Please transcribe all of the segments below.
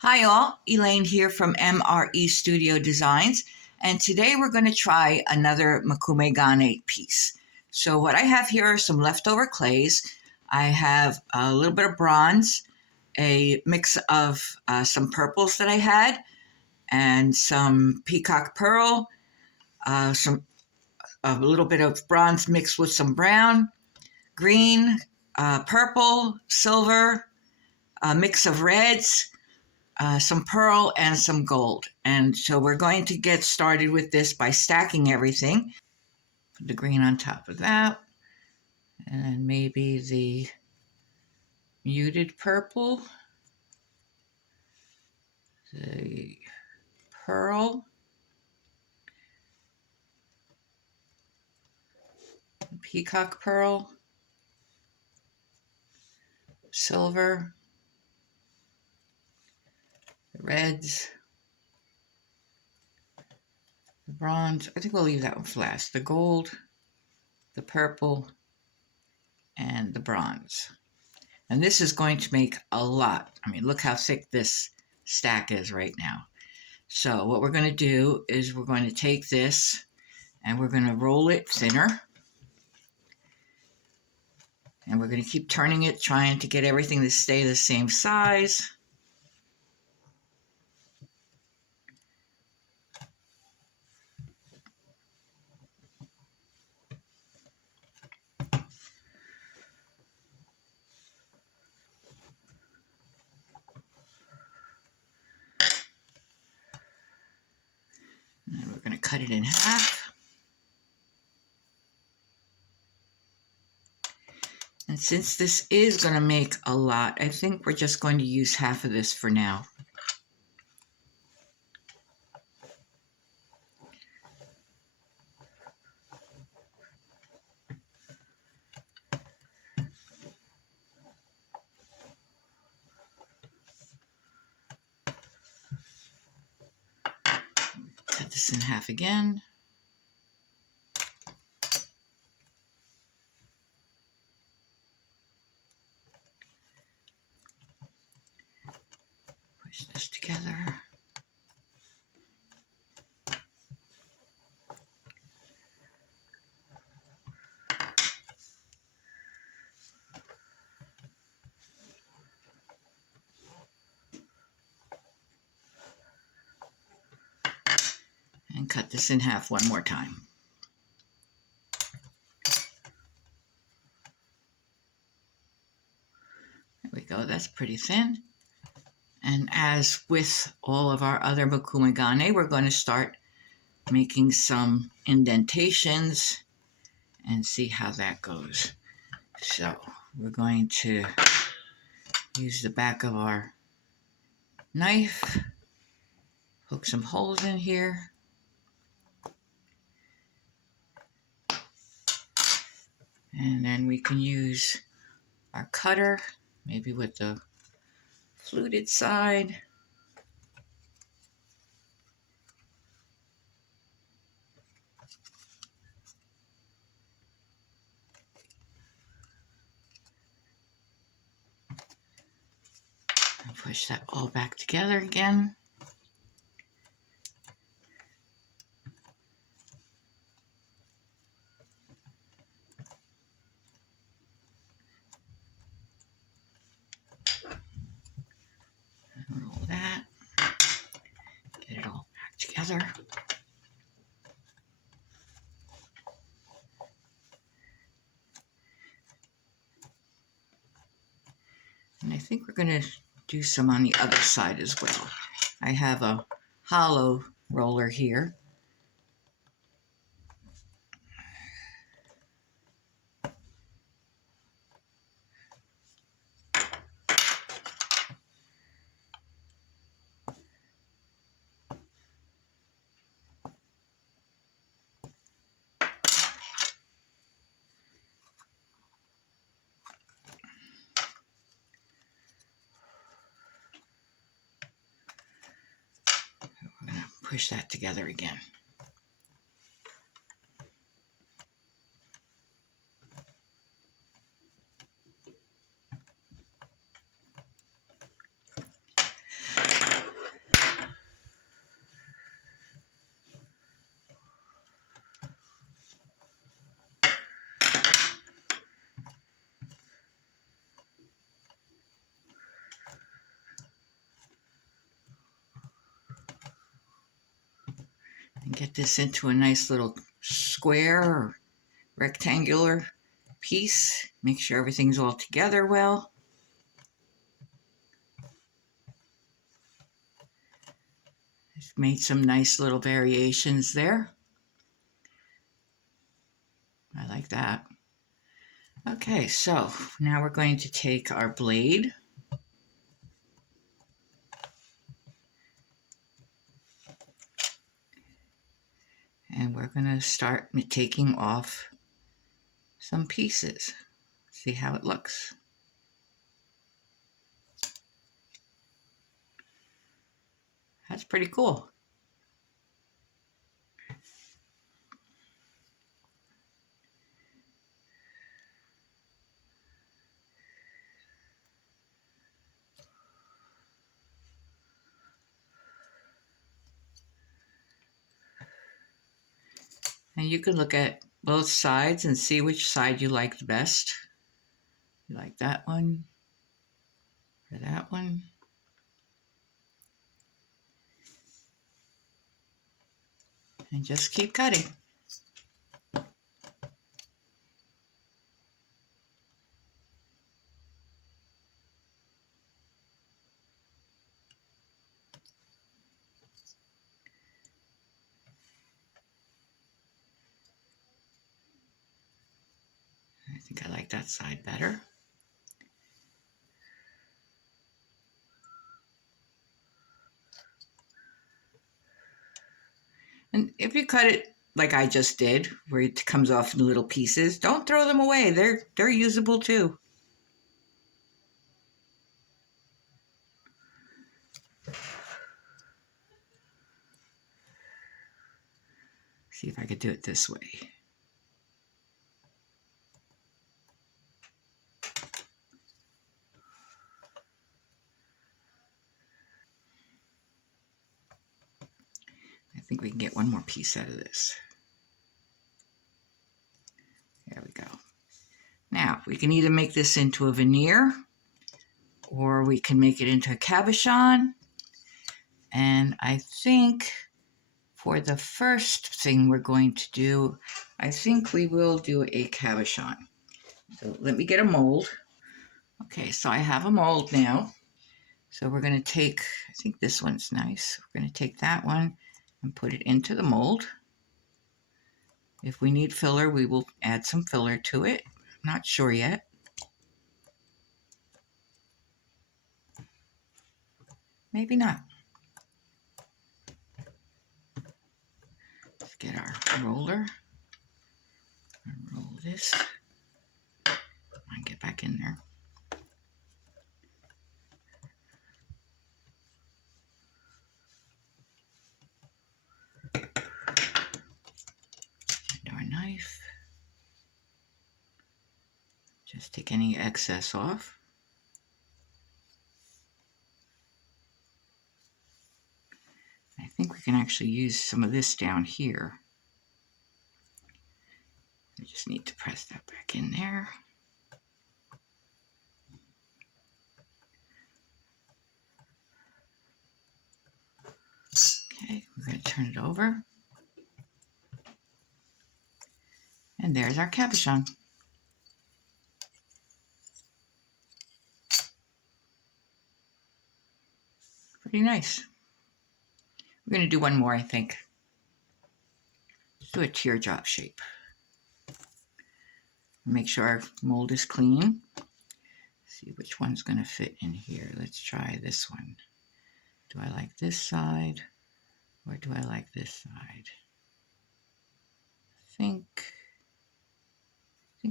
Hi all, Elaine here from MRE Studio Designs, and today we're going to try another Mokume Gane piece. So what I have here are some leftover clays. I have a little bit of bronze, a mix of some purples that I had, and some peacock pearl, a little bit of bronze mixed with some brown, green, purple, silver, a mix of reds, some pearl and some gold. And so we're going to get started with this by stacking everything. Put the green on top of that. And maybe the muted purple. The pearl. Peacock pearl. Silver. The reds. The bronze. I think we'll leave that one for last. The gold. The purple. And the bronze. And this is going to make a lot. I mean, look how thick this stack is right now. So what we're going to do is we're going to take this and we're going to roll it thinner. And we're going to keep turning it, trying to get everything to stay the same size. And we're going to cut it in half. And since this is going to make a lot, I think we're just going to use half of this for now. Cut this in half again. Push this together. And cut this in half one more time. There we go, that's pretty thin. And as with all of our other Mokume Gane, we're going to start making some indentations and see how that goes. So we're going to use the back of our knife, poke some holes in here. And then we can use our cutter, maybe with the fluted side. And push that all back together again. Roll that. Get it all back together. And I think we're going to do some on the other side as well. I have a hollow roller here. We're going to push that together again. Get this into a nice little square or rectangular piece. Make sure everything's all together well. Just made some nice little variations there. I like that. Okay, so now we're going to take our blade and we're going to start taking off some pieces. See how it looks. That's pretty cool. And you can look at both sides and see which side you like the best. You like that one or that one? And just keep cutting. I think I like that side better. And if you cut it like I just did, where it comes off in little pieces, don't throw them away. They're usable too. See if I could do it this way. I think we can get one more piece out of this. There we go. Now, we can either make this into a veneer or we can make it into a cabochon. And I think for the first thing we're going to do, I think we will do a cabochon. So let me get a mold. Okay, so I have a mold now. So we're going to take, I think this one's nice. We're going to take that one and put it into the mold. If we need filler, we will add some filler to it. I'm not sure yet. Maybe not. Let's get our roller and roll this. Come on, get back in there. And our knife. Just take any excess off. I think we can actually use some of this down here. We just need to press that back in there. Okay, we're going to turn it over. And there's our cabochon. Pretty nice. We're going to do one more, I think. Let's do a teardrop shape. Make sure our mold is clean. See which one's going to fit in here. Let's try this one. Do I like this side or do I like this side? I think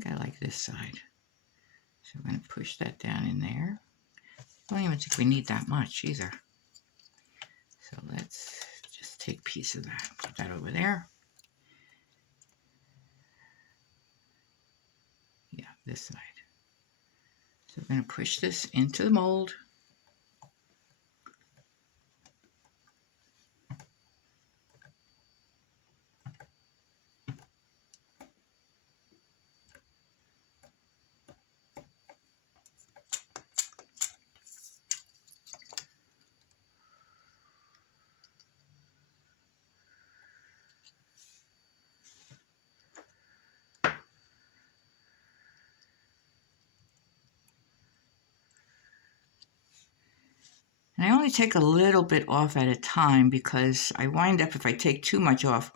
I like this side. So we're going to push that down in there. I don't even think we need that much either. So let's just take a piece of that, put that over there. Yeah, this side. So we're going to push this into the mold. And I only take a little bit off at a time because I wind up, if I take too much off,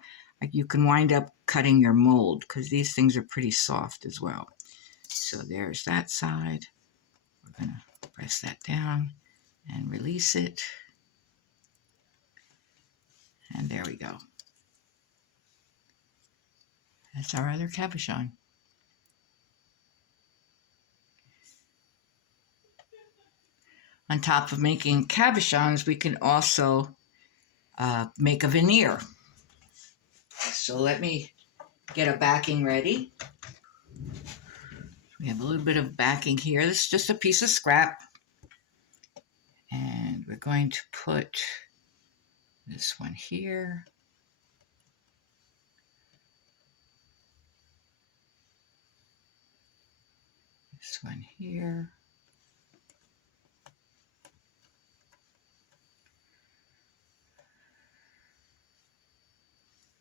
you can wind up cutting your mold because these things are pretty soft as well. So there's that side. We're going to press that down and release it. And there we go. That's our other cabochon. On top of making cabochons, we can also make a veneer. So let me get a backing ready. We have a little bit of backing here. This is just a piece of scrap. And we're going to put this one here. This one here.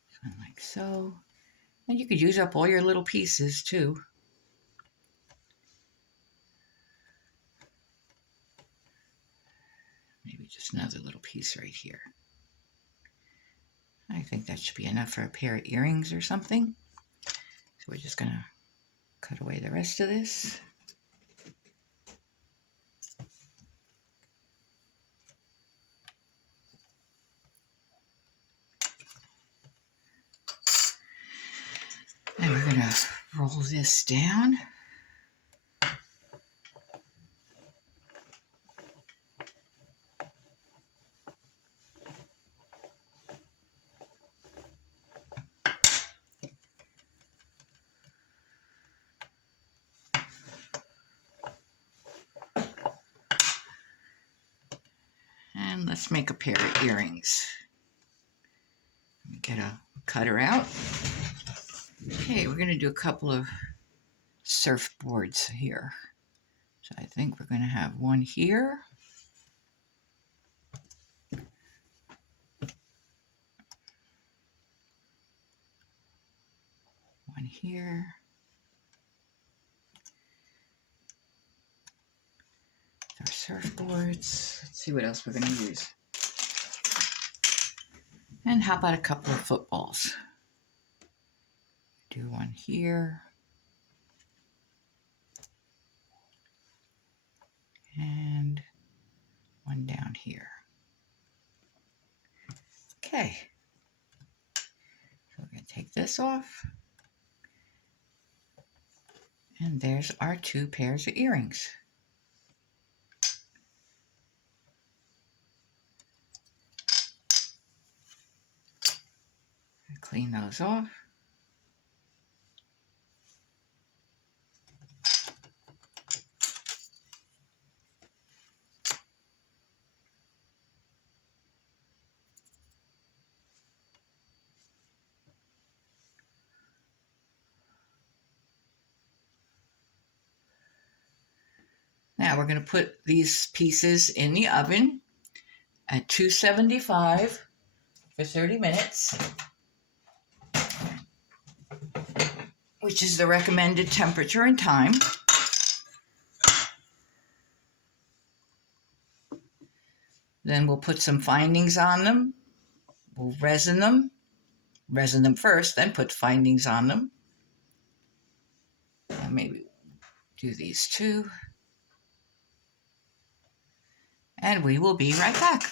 This one like so. And you could use up all your little pieces too. Maybe just another little piece right here. I think that should be enough for a pair of earrings or something. So we're just going to cut away the rest of this. And we're going to roll this down. And let's make a pair of earrings. Let me get a cutter out. Okay, we're going to do a couple of surfboards here. So I think we're going to have one here. One here. Our surfboards. Let's see what else we're going to use. And how about a couple of footballs? Do one here. And one down here. Okay. So we're going to take this off. And there's our two pairs of earrings. Clean those off. Now we're going to put these pieces in the oven at 275 for 30 minutes, which is the recommended temperature and time. Then we'll put some findings on them. We'll resin them first, then put findings on them. And maybe do these two. And we will be right back.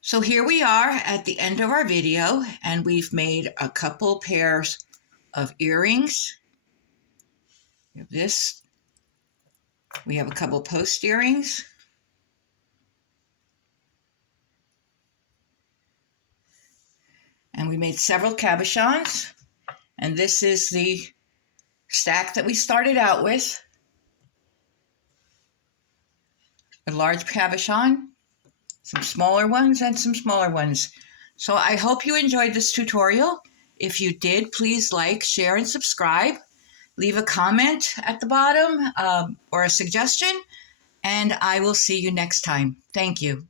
So here we are at the end of our video, and we've made a couple pairs of earrings. We have this. We have a couple post earrings. And we made several cabochons. And this is the stack that we started out with. A large cabochon, some smaller ones, and some smaller ones. So I hope you enjoyed this tutorial. If you did, please like, share, and subscribe. Leave a comment at the bottom or a suggestion, and I will see you next time. Thank you.